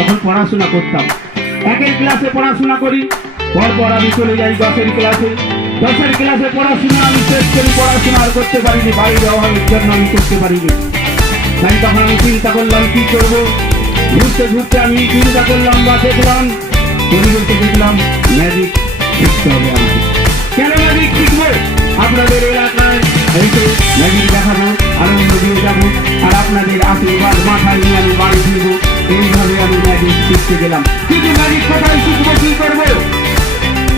তখন পড়াশোনা করতাম, একের ক্লাসে পড়াশোনা করি, পরপর আমি চলে যাই 10-এর ক্লাসে। 10-এর ক্লাসে পড়াশোনা আমি শেষ করি, পড়াশোনা আর করতে পারিনি, বাড়ির অভাবের জন্য আমি করতে পারিনি। তাই তখন আমি চিন্তা করলাম কি করব। ঘুরতে ঘুরতে আমি চিন্তা করলাম বা দেখলাম, পরিবেশে দেখলাম ম্যাজিক শিখতে হবে আমাকে। কেন ম্যাজিক শিখবো? আপনাদের এলাকায় এসে ম্যাজিক দেখাবো, আনন্দ দিয়ে যাবো, আর আপনাদের আশীর্বাদ মাথায় নিয়ে আমি বাড়ি ফিরবো। এইভাবে আমি ম্যাজিক শিখতে গেলাম। কিন্তু ম্যাজিক কোথায় শিখবো, কি করবো?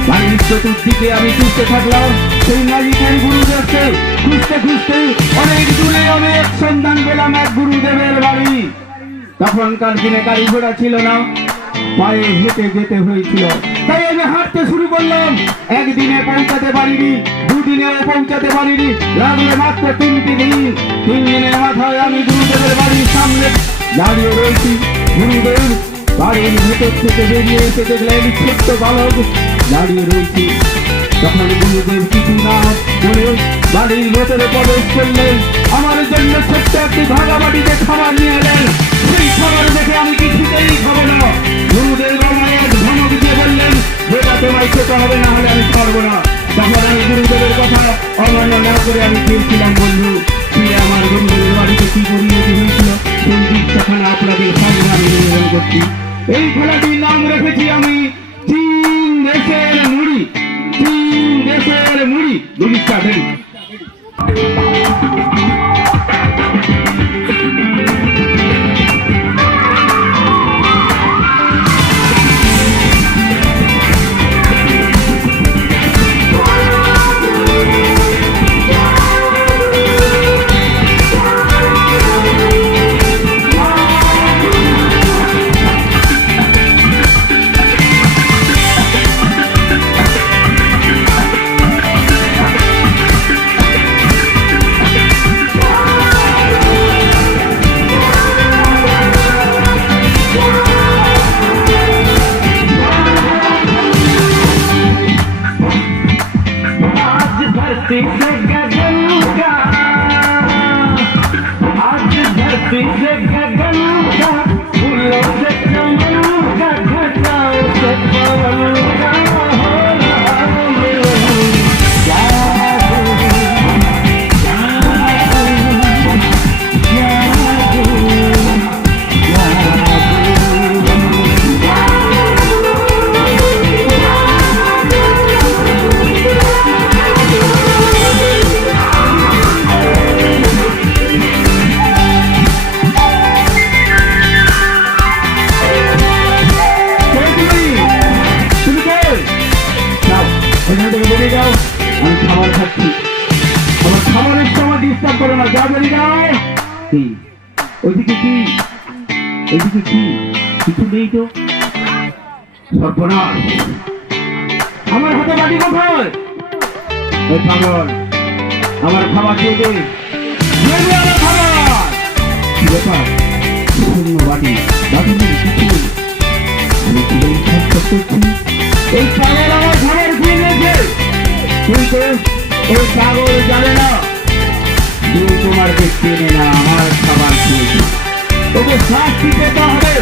বাড়ির চতুর্দিকে আমি খুঁজতে থাকলাম সেই ম্যাজিকের গুরুদেবকে। খুঁজতে খুঁজতে অনেক দূরে আমি এক সন্ধান পেলাম এক গুরুদেবের বাড়ি। তখনকার দিনে গাড়ি ঘোড়া ছিল না, পায়ে হেঁটে যেতে হয়েছিল। তাই আমি হাঁটতে শুরু করলাম। একদিনে পৌঁছাতে পারিনি, দুদিনেও পৌঁছাতে পারিনি, লাগলো মাত্র 3টি দিন। 3 দিনের মাথায় আমি গুরুদেবের বাড়ির সামনে দাঁড়িয়ে রয়েছি। গুরুদেব বাড়ির ভেতর থেকে বেরিয়ে এসে দেখলেন ছোট্ট বালক দাঁড়িয়ে রয়েছি। তখন গুরুদেব কিছু না বলে বাড়ির ভেতরে প্রবেশ করলেন। আমার জন্য ছোট্ট একটি ভাগা বাড়িতে খাবার নিয়ে এলেন। সেই খাবার দেখে আমি কিছুতেই খাবো না। গুরুদেব আমায় এক ধমক দিয়ে বললেন, বেটা তোমায় খেতে হবে, না হলে আমি ছাড়বো না। তখন আমি গুরুদেবের কথা অমান্য না করে আমি ফিরছিলাম। বন্ধু, ফিরে আমার গুরুদেবের বাড়িতে কি পরিণতি হয়েছিল সেই দৃশ্যখানা আপনাদের সামনে আমি নিবেদন করছি। এই খেলাটির নাম রেখেছি আমি চীন দেশের মুড়ি। চীন দেশের মুড়ি জিনিসটা দেরি। ওইদিকে কি কিছু নেই তো? সর্বনাশ, আমার হাতে বাড়ি কোথায়? ওই পাগল আমার খাবার দিয়ে দে, আমার খাবার। ব্যাপার শূন্য বাটি, বাটি নেই, কিছু নেই। আমি কি করছি? ওই পাগল আমার খাবার খেয়ে নিয়েছে, কিন্তু ওই পাগল জানে না তুমি তোমারকে চেনে না, আমার খাবার খেয়েছে। ওকে শাস্তি পেতে হবে।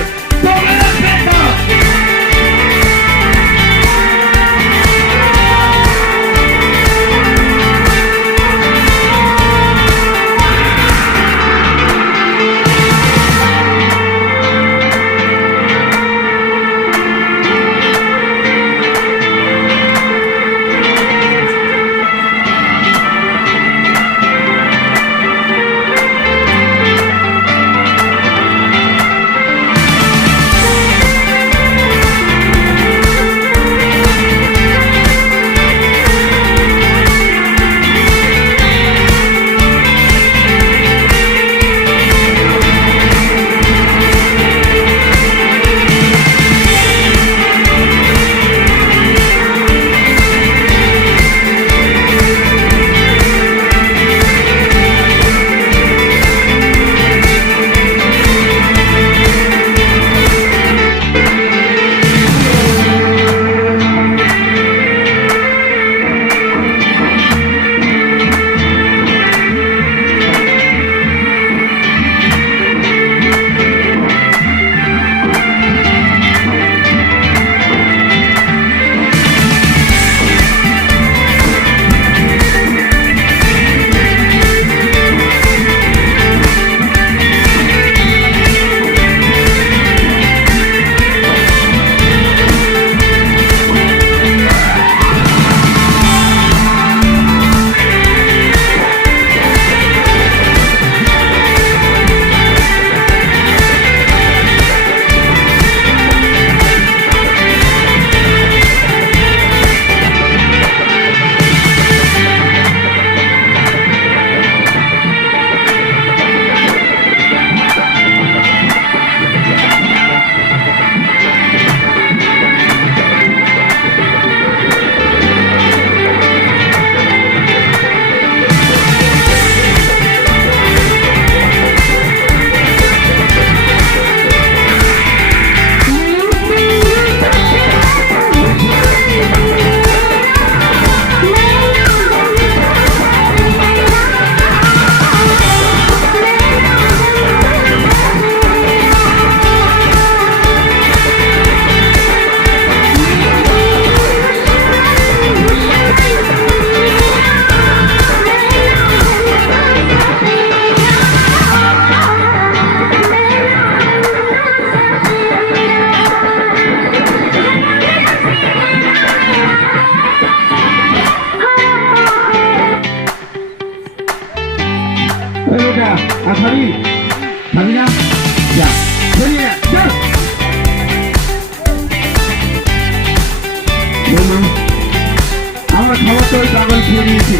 খাবার তো ওই পাগল খেয়ে নিয়েছে,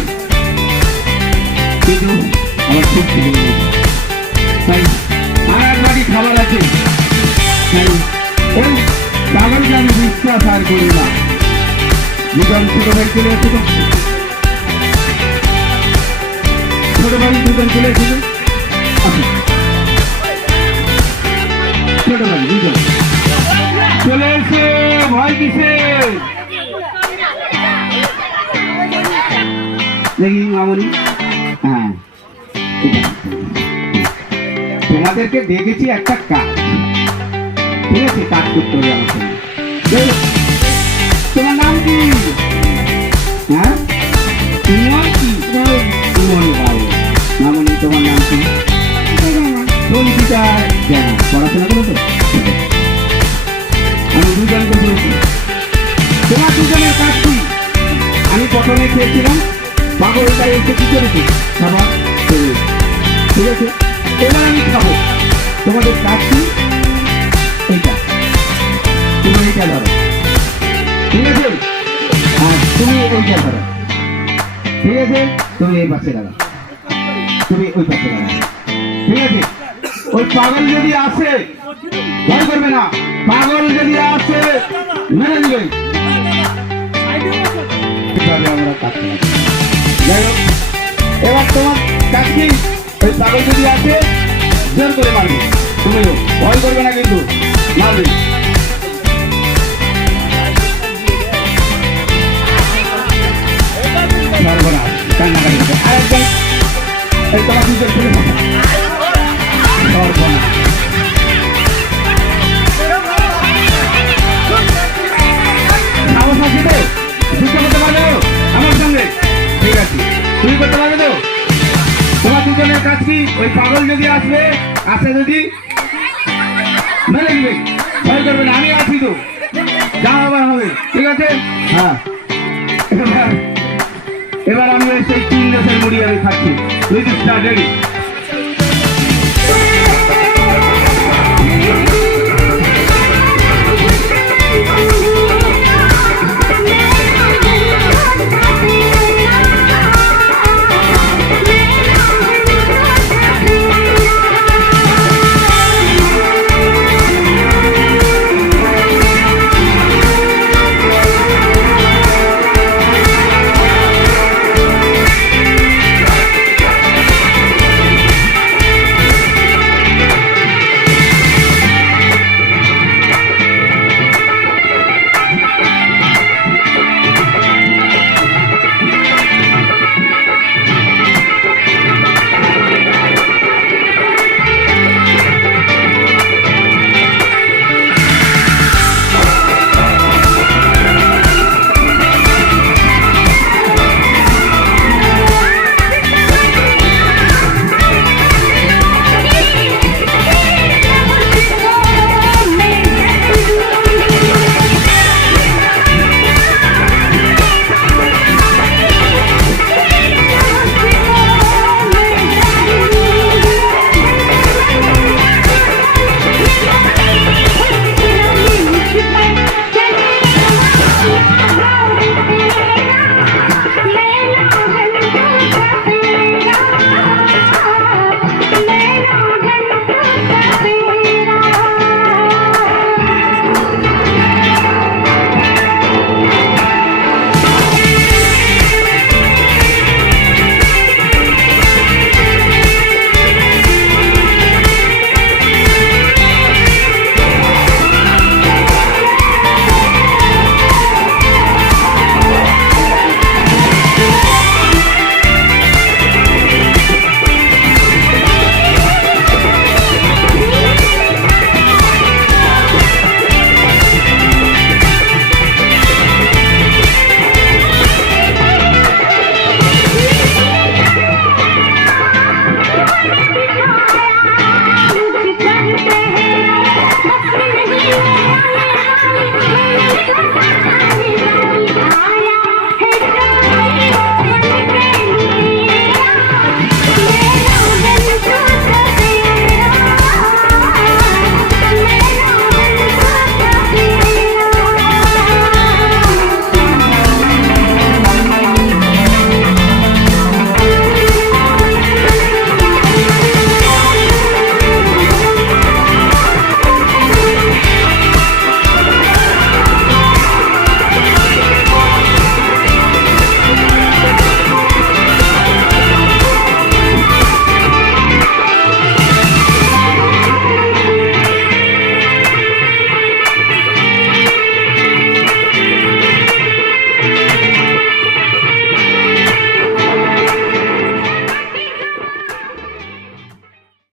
কিন্তু আমার খুব খিদে লেগেছে, তাই আর এক বাটি খাবার আছে, তাই ওই পাগলকে আমি বিশ্বাস আর করি না। দুজন ছোট ভাই চলে এসেছিল, ছোট ভাই দুজন চলে এসেছিল, ছোট ভাই দুজন চলে এসে ভয় কিসে দেখি মামনি। হ্যাঁ, তোমাদেরকে দেখেছি একটা কাজ, ঠিক আছে, কাজ করতে হবে আমার সঙ্গে। তোমার নাম কি? হ্যাঁ, তোমার কি? তোমার বাবু। মামনি তোমার নাম কি? সঞ্চিতা জানা। পড়াশোনা করো তো? আমি দুজনকে বলেছি, তোমার দুজনের কাজ কি? আমি প্রথমে খেয়েছিলাম, পাগলটা এসে কি করেছি খাবার, ঠিক আছে, এবার আমি খাবো। তোমাদের কাজ কি? এইটা, তুমি এইটা ধরো, ঠিক আছে, আর তুমি এইটা ধরো, ঠিক আছে, তুমি এই পাশে দাঁড়াও, তুমি ওই পাশে দাঁড়াও, ঠিক আছে। ওই পাগল যদি আসে ভয় করবে না, পাগল যদি আসে মেরে দিবে। আমরা কাজ করব, যাই হোক, এবার তোমার কাজ কি? ওই পাগল যদি আসে জোর করে মারবে, তুমিও ভয় করবে না, কিন্তু মারবে। কান্নাকাটি করবে, আরেকজন এই তোমার দুজন ছেলে সর্বনা। সাহস আছে তো? যুদ্ধ করতে পারবে আমার সঙ্গে? ঠিক আছে, তুমি করতে পারবে তো? তোমার দুজনের কাজ কি? ওই পাগল যদি আসবে, আসে যদি মেরে দিবে, ভয় করবে না, আমি আছি তো, যা আবার হবে, ঠিক আছে। হ্যাঁ, এবার আমি ওই সেই 3 দেশের মুড়ি আমি খাচ্ছি, রেডি?